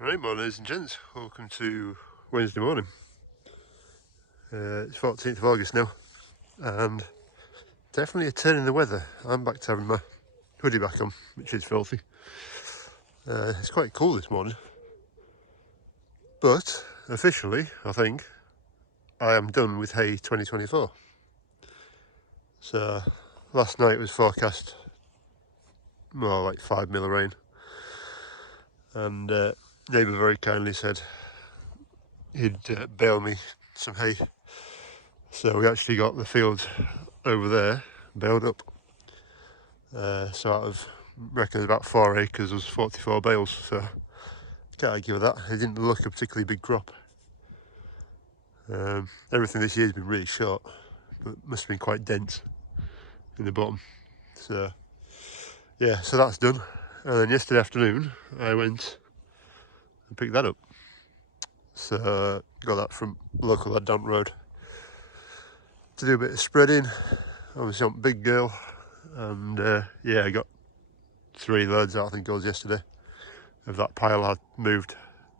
Right, morning ladies and gents, welcome to Wednesday morning. It's 14th of August now, and definitely a turn in the weather. I'm back to having my hoodie back on, which is filthy. It's quite cool this morning, but officially, I think, I am done with hay 2024. So, last night was forecast more like 5 mil of rain, and neighbour very kindly said he'd bale me some hay. So we actually got the field over there baled up. So out of, I reckon it's about 4 acres, was 44 bales, so can't argue with that. It didn't look a particularly big crop. Everything this year has been really short, but must have been quite dense in the bottom. So yeah, so that's done. And then yesterday afternoon I went and picked that up. So got that from local lad down the road to do a bit of spreading. Obviously on big girl, and yeah, I got 3 loads out, I think it was yesterday, of that pile I moved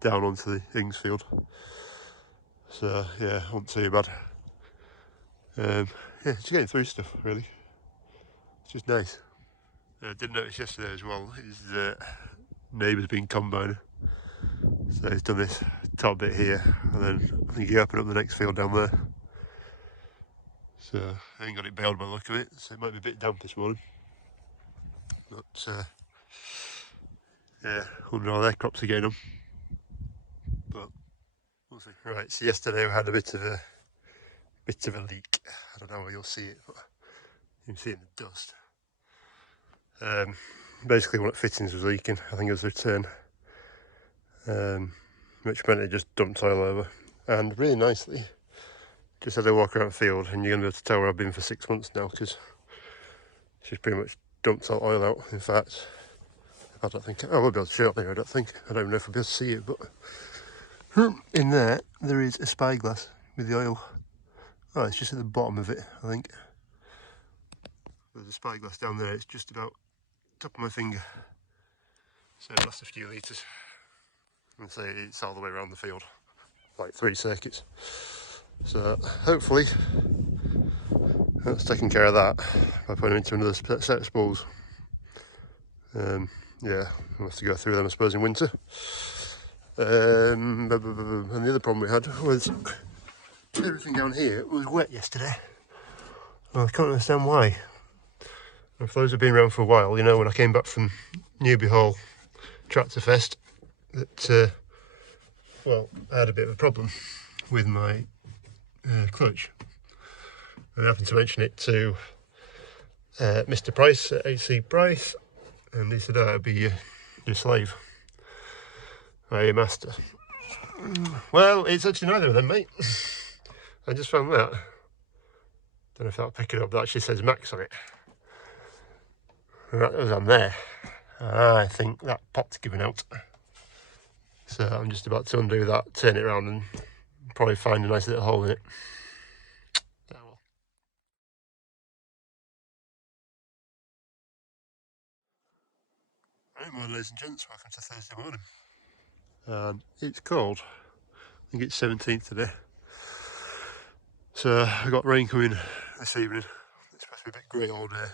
down onto the Ings field. So yeah, wasn't too bad. Yeah, just getting through stuff really. It's just nice. I did notice yesterday as well, his neighbour's been combiner. So he's done this top bit here, and then I think he opened up the next field down there. So I ain't got it baled by the look of it, so it might be a bit damp this morning. But yeah, I wonder how their crops are getting on. But we'll see. Right, so yesterday we had a bit of a leak. I don't know where you'll see it, but you can see it in the dust. Basically one of the fittings was leaking. I think it was the return, which meant it just dumped oil over. And really nicely, just had a walk around the field, and you're going to be able to tell where I've been for 6 months now, because she's pretty much dumped all oil out. In fact, I don't think I will be able to show it there. I don't even know if I'll be able to see it, but in there is a spyglass with the oil. Oh, it's just at the bottom of it, I think. There's a spyglass down there. It's just about top of my finger, so it lasts a few litres. And say it's all the way around the field, like 3 circuits. So hopefully that's taking care of that by putting it into another set of spools. Yeah, we'll have to go through them I suppose in winter. And the other problem we had was everything down here was wet yesterday. Well, I can't understand why. If those have been around for a while, you know, when I came back from Newby Hall Tractor Fest, that well, I had a bit of a problem with my clutch. I happened to mention it to Mr. Price at AC Price, and he said, "Oh, I'll be your slave, your master." Well, it's actually neither of them, mate. I just found that. Don't know if that'll pick it up. That actually says Max on it. And that was on there. I think that pot's given out. So I'm just about to undo that, turn it around, and probably find a nice little hole in it. Oh, well. Right, morning ladies and gents, welcome to Thursday morning. It's cold. I think it's 17th today. So I got rain coming this evening. It's supposed to be a bit grey all day.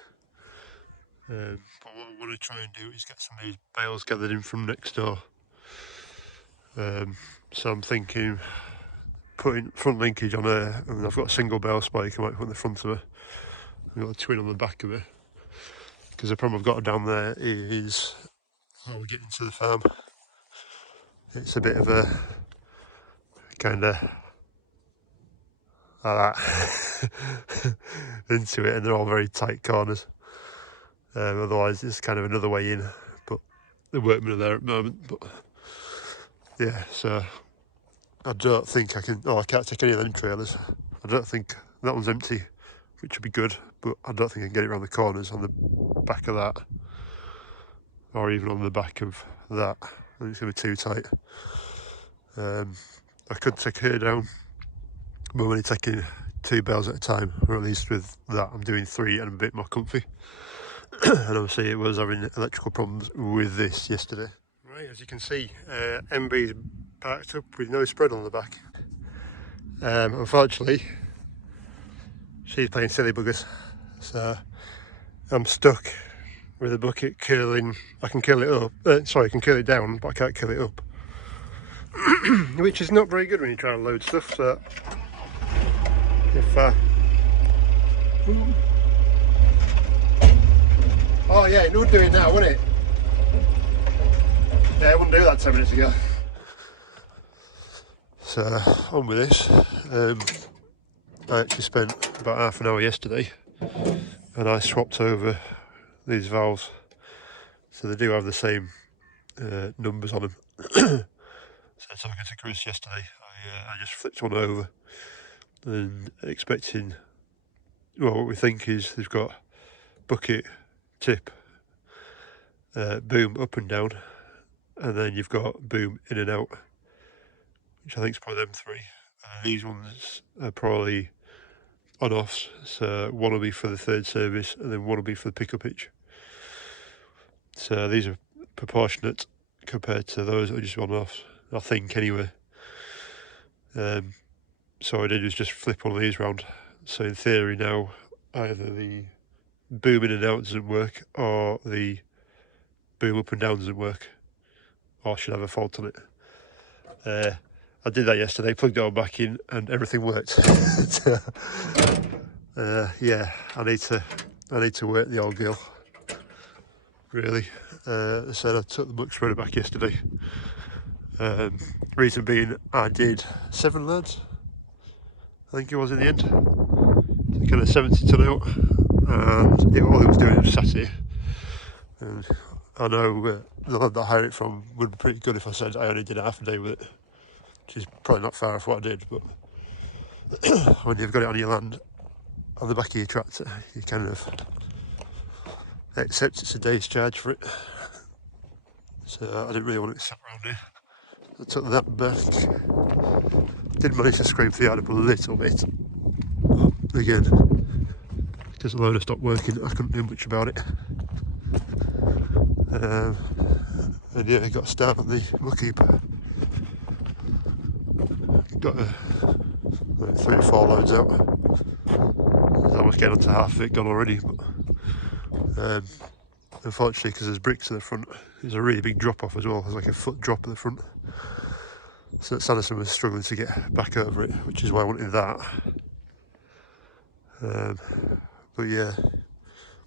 But what I want to try and do is get some of these bales gathered in from next door. So I'm thinking putting front linkage on her, and I've got a single bale spike I might put in the front of her. I've got a twin on the back of her. Because the problem I've got down there is how we get into the farm. It's a bit of a kind of like that into it, and they're all very tight corners. Otherwise it's kind of another way in, but the workmen are there at the moment. But yeah, so I don't think I can, I can't take any of them trailers. I don't think, that one's empty, which would be good, but I don't think I can get it around the corners on the back of that, or even on the back of that. I think it's going to be too tight. I could take her down, but I'm only taking 2 bales at a time, or at least with that I'm doing 3 and I'm a bit more comfy. And obviously it was having electrical problems with this yesterday. Right, as you can see, MB's parked up with no spread on the back. Unfortunately, she's playing silly buggers, so I'm stuck with a bucket curling. I can curl it up, I can curl it down, but I can't curl it up. Which is not very good when you try and load stuff, so if oh yeah, it would do it now, wouldn't it? Yeah, it wouldn't do that 10 minutes ago. So, on with this. I actually spent about half an hour yesterday and I swapped over these valves, so they do have the same numbers on them. So talking to Chris yesterday, I just flipped one over and expecting, well, what we think is they've got bucket, tip, boom up and down, and then you've got boom in and out, which I think is probably them three. These ones are probably on-offs, so one will be for the third service and then one will be for the pickup hitch. So these are proportionate compared to those that are just on-offs, I think anyway. So what I did was just flip one of these round. So in theory now, either the boom in and out doesn't work, or the boom up and down doesn't work, or should have a fault on it. I did that yesterday, plugged it all back in, and everything worked. Yeah, I need to work the old girl, really. I said I took the muck spreader back yesterday. Reason being, I did 7 loads, I think it was in the end. Kind of 70 ton out, and all it was doing was sat here. And I know the lad that I hired it from would be pretty good if I said I only did half a day with it, which is probably not far off what I did, but when you've got it on your land, on the back of your tractor, you kind of accept it's a day's charge for it. So I didn't really want it sat around here. I took that back. Did manage to scrape the yard up a little bit, but again, because the loader stopped working, I couldn't do much about it. And yeah, I got a start on the muck heap. Got 3 or 4 loads out. I was getting on to half of it gone already, but unfortunately, because there's bricks at the front, there's a really big drop off as well. There's like a foot drop at the front, so Sanderson was struggling to get back over it, which is why I wanted that. But yeah,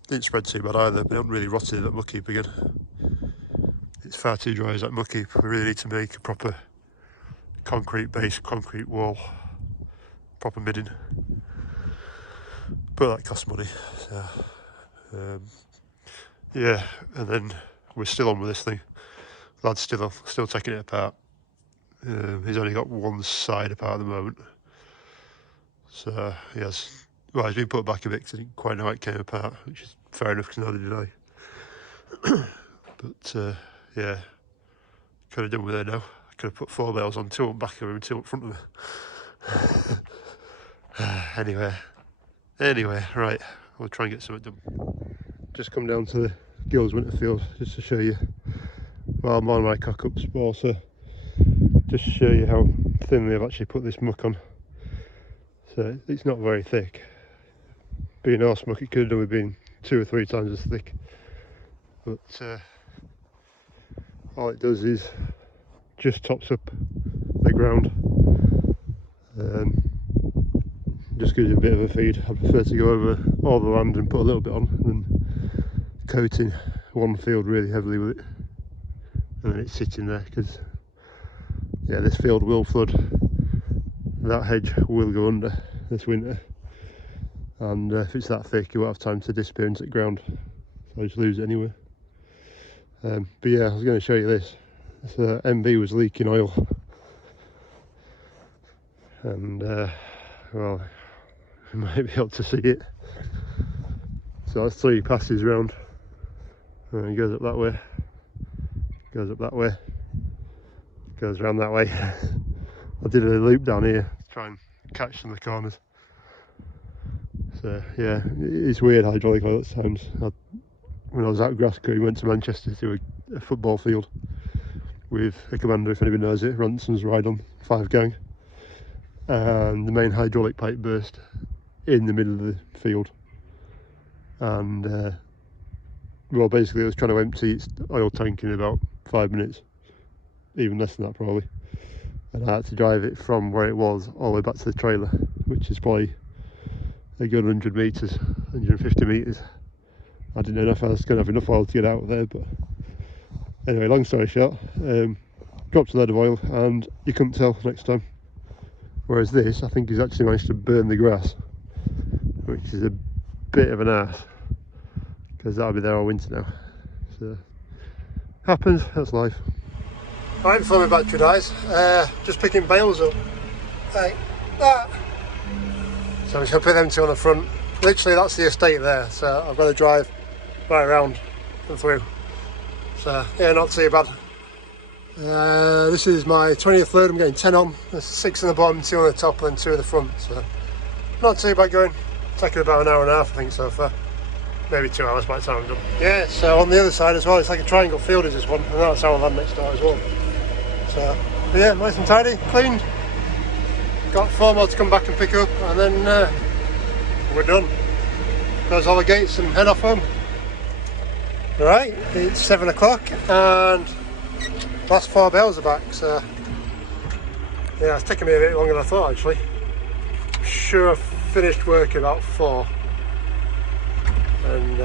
didn't spread too bad either, but it hasn't really rotted that muck heap again. It's far too dry as that muck heap. We really need to make a proper concrete base, concrete wall, proper midding, but that costs money. So yeah, and then we're still on with this thing. Lad's still taking it apart. He's only got one side apart at the moment, so he has. Well, he's been put back a bit because I didn't quite know how it came apart, which is fair enough because neither did I. But yeah, could have done with it now. I could have put 4 bales on, 2 up back of him and 2 up front of him. Anyway, right, we'll try and get something done. Just come down to the Gills Winterfield just to show you, well, more of my cock-ups, but also just to show you how thinly I've actually put this muck on. So it's not very thick. Being horse muck, it could have done with being 2 or 3 times as thick. But all it does is just tops up the ground. Just gives you a bit of a feed. I prefer to go over all the land and put a little bit on than coating one field really heavily with it and then it's sitting there, because yeah, this field will flood, that hedge will go under this winter, and if it's that thick you won't have time to disappear into the ground, so I just lose it anyway. But yeah, I was going to show you this. So MB was leaking oil, and well, you might be able to see it. So that's 3 passes round, and it goes up that way, goes up that way, goes round that way. I did a loop down here to try and catch some of the corners. So yeah, it's weird hydraulic oil at times. When I was out grass cutting, went to Manchester to a football field, with a commander, if anybody knows it, Ransom's ride-on 5 gang, and the main hydraulic pipe burst in the middle of the field, and well, basically it was trying to empty its oil tank in about 5 minutes, even less than that probably, and I had to drive it from where it was all the way back to the trailer, which is probably a good 100 metres, 150 metres. I didn't know if I was going to have enough oil to get out of there, but anyway, long story short, dropped a load of oil and you couldn't tell next time. Whereas this, I think he's actually managed to burn the grass, which is a bit of an arse, because that'll be there all winter now. So, happens, that's life. Right, before my battery dies, just picking bales up, like that. So I'm just going to put them two on the front. Literally that's the estate there, so I've got to drive right around and through. So yeah, not too bad. This is my 20th load. I'm getting 10 on. There's 6 in the bottom, 2 on the top and 2 in the front, so not too bad going. Taking about an hour and a half I think so far. Maybe 2 hours by the time I'm done. Yeah, so on the other side as well, it's like a triangle field is this one, and that's our land next door as well. So yeah, nice and tidy, cleaned. Got 4 more to come back and pick up, and then we're done. Close all the gates and head off home. Right, it's 7 o'clock and last 4 bales are back, so yeah, it's taken me a bit longer than I thought actually. Sure, I finished work about 4 and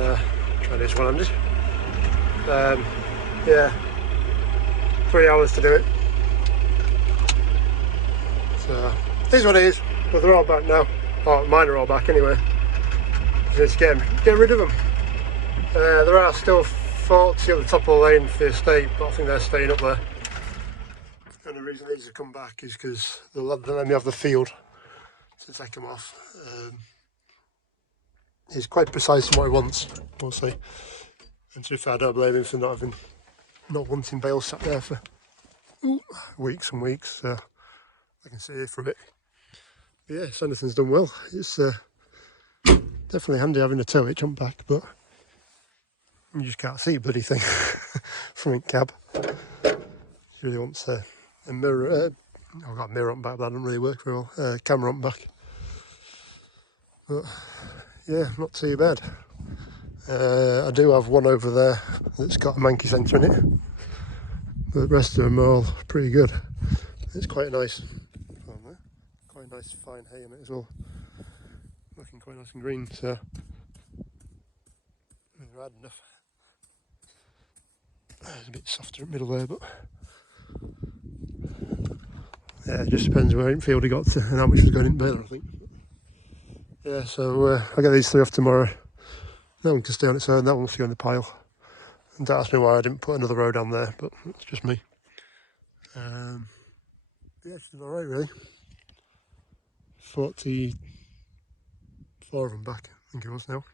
try this one-handed. Yeah, 3 hours to do it. So, it is what it is, but they're all back now. Oh, mine are all back anyway. Just get rid of them. There are still 40 at the top of the lane for the estate, but I think they're staying up there. And the reason these have come back is because they'll let me have the field to take them off. He's quite precise in what he wants, we'll see. And to be fair, I don't blame him for not wanting bales sat there for weeks and weeks, so I can see it from it. But yeah, Sanderson's done well. It's definitely handy having a tow hitch on back, but you just can't see a bloody thing from a cab. He really wants a mirror. I've got a mirror on back, but that doesn't really work very well. Camera on back. But yeah, not too bad. I do have one over there that's got a manky centre in it, but the rest of them are all pretty good. It's quite nice. Quite nice fine hay in it as well. Looking quite nice and green, so they're had enough. It's a bit softer in the middle there, but yeah, it just depends where in field he got to and how much was going in baler, I think. Yeah, so I'll get these 3 off tomorrow. That one can stay on its own, that one will go in the pile. And don't ask me why I didn't put another row down there, but it's just me. Yeah, it's done alright really. 44 of them back, I think it was now.